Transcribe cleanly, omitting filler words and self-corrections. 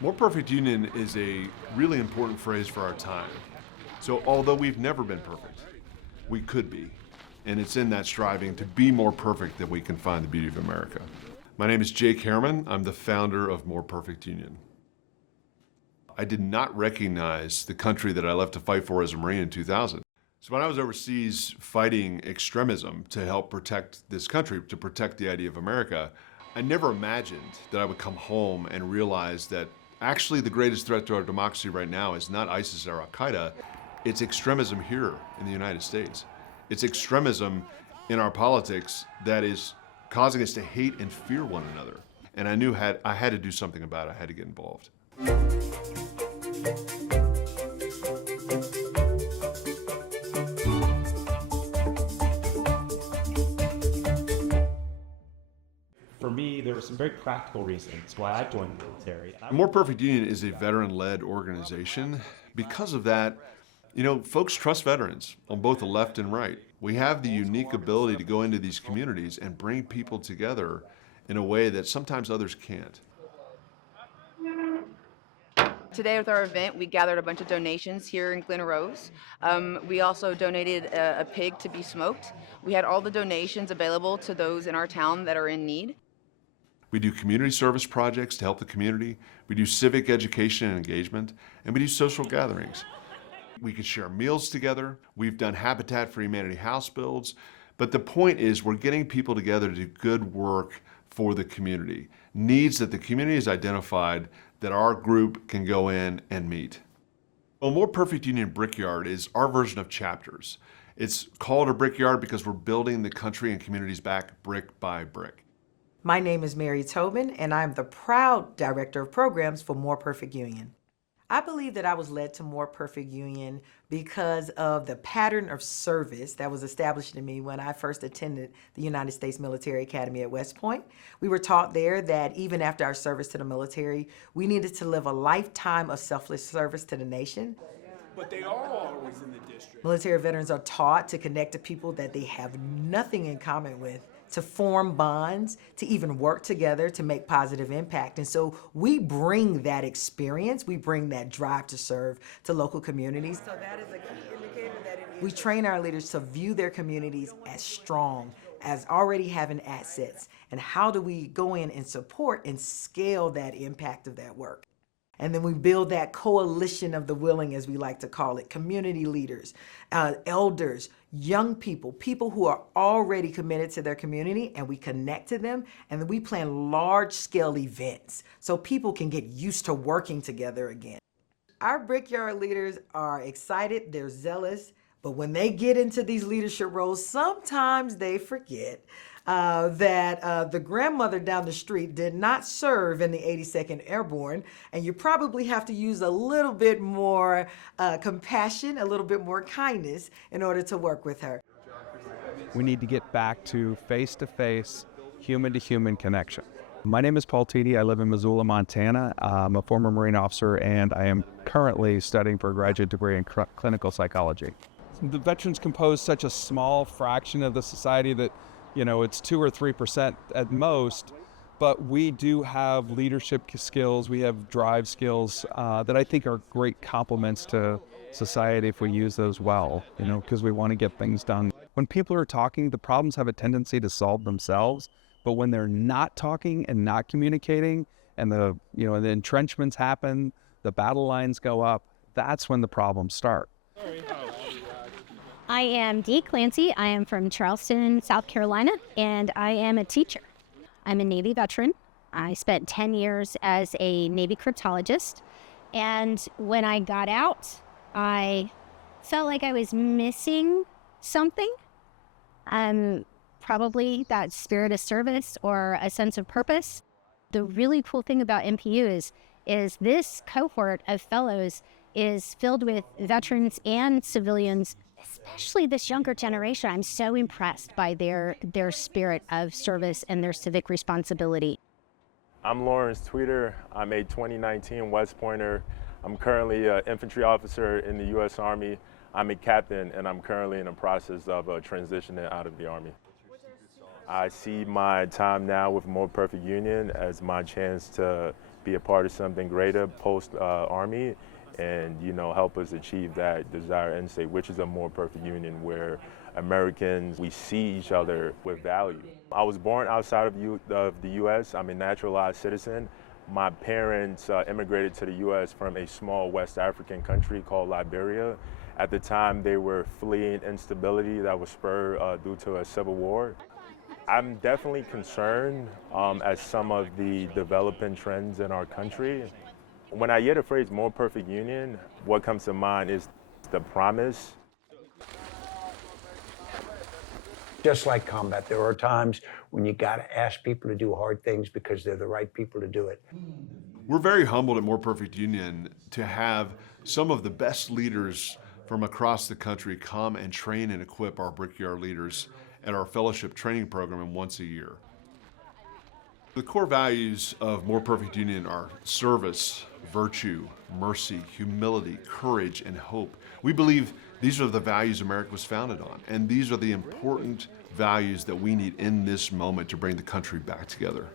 More perfect union is a really important phrase for our time. So although we've never been perfect, we could be. And it's in that striving to be more perfect that we can find the beauty of America. My name is Jake Harriman. I'm the founder of More Perfect Union. I did not recognize the country that I left to fight for as a Marine in 2000. So when I was overseas fighting extremism to help protect this country, to protect the idea of America, I never imagined that I would come home and realize that actually the greatest threat to our democracy right now is not ISIS or Al-Qaeda, it's extremism here in the United States. It's extremism in our politics that is causing us to hate and fear one another. And I knew I had to do something about it. I had to get involved. For me, there were some very practical reasons why I joined the military. More Perfect Union is a veteran-led organization. Because of that, folks trust veterans on both the left and right. We have the unique ability to go into these communities and bring people together in a way that sometimes others can't. Today with our event, we gathered a bunch of donations here in Glen Rose. We also donated a pig to be smoked. We had all the donations available to those in our town that are in need. We do community service projects to help the community. We do civic education and engagement, and we do social gatherings. We can share meals together. We've done Habitat for Humanity house builds. But the point is we're getting people together to do good work for the community. Needs that the community has identified that our group can go in and meet. Well, More Perfect Union Brickyard is our version of chapters. It's called a brickyard because we're building the country and communities back brick by brick. My name is Mary Tobin, and I'm the proud Director of Programs for More Perfect Union. I believe that I was led to More Perfect Union because of the pattern of service that was established in me when I first attended the United States Military Academy at West Point. We were taught there that even after our service to the military, we needed to live a lifetime of selfless service to the nation. But they are always in the district. Military veterans are taught to connect to people that they have nothing in common with, to form bonds, to even work together to make positive impact. And so we bring that experience, we bring that drive to serve to local communities. So that is a key indicator that we train our leaders to view their communities as strong, as already having assets. And how do we go in and support and scale that impact of that work? And then we build that coalition of the willing, as we like to call it, community leaders, elders, young people, people who are already committed to their community, and we connect to them, and then we plan large-scale events so people can get used to working together again. Our Brickyard leaders are excited, they're zealous, but when they get into these leadership roles, sometimes they forget that the grandmother down the street did not serve in the 82nd Airborne, and you probably have to use a little bit more compassion, a little bit more kindness in order to work with her. We need to get back to face-to-face, human-to-human connection. My name is Paul Tiede. I live in Missoula, Montana. I'm a former Marine officer, and I am currently studying for a graduate degree in clinical psychology. The veterans compose such a small fraction of the society that it's 2 or 3% at most, but we do have leadership skills, we have drive skills that I think are great complements to society if we use those well, because we want to get things done. When people are talking, the problems have a tendency to solve themselves, but when they're not talking and not communicating, and the entrenchments happen, the battle lines go up, that's when the problems start. I am Dee Clancy. I am from Charleston, South Carolina, and I am a teacher. I'm a Navy veteran. I spent 10 years as a Navy cryptologist, and when I got out, I felt like I was missing something. Probably that spirit of service or a sense of purpose. The really cool thing about MPU is this cohort of fellows is filled with veterans and civilians, especially this younger generation. I'm so impressed by their spirit of service and their civic responsibility. I'm Lawrence Tweeter. I'm a 2019 West Pointer. I'm currently an infantry officer in the U.S. Army. I'm a captain, and I'm currently in the process of transitioning out of the Army. I see my time now with More Perfect Union as my chance to be a part of something greater post-Army, and help us achieve that desired end state, which is a more perfect union where Americans, we see each other with value. I was born outside of the U.S. I'm a naturalized citizen. My parents immigrated to the U.S. from a small West African country called Liberia. At the time, they were fleeing instability that was spurred due to a civil war. I'm definitely concerned at some of the developing trends in our country. When I hear the phrase more perfect union, what comes to mind is the promise. Just like combat, there are times when you got to ask people to do hard things because they're the right people to do it. We're very humbled at More Perfect Union to have some of the best leaders from across the country come and train and equip our Brickyard leaders at our fellowship training program once a year. The core values of More Perfect Union are service, virtue, mercy, humility, courage, and hope. We believe these are the values America was founded on, and these are the important values that we need in this moment to bring the country back together.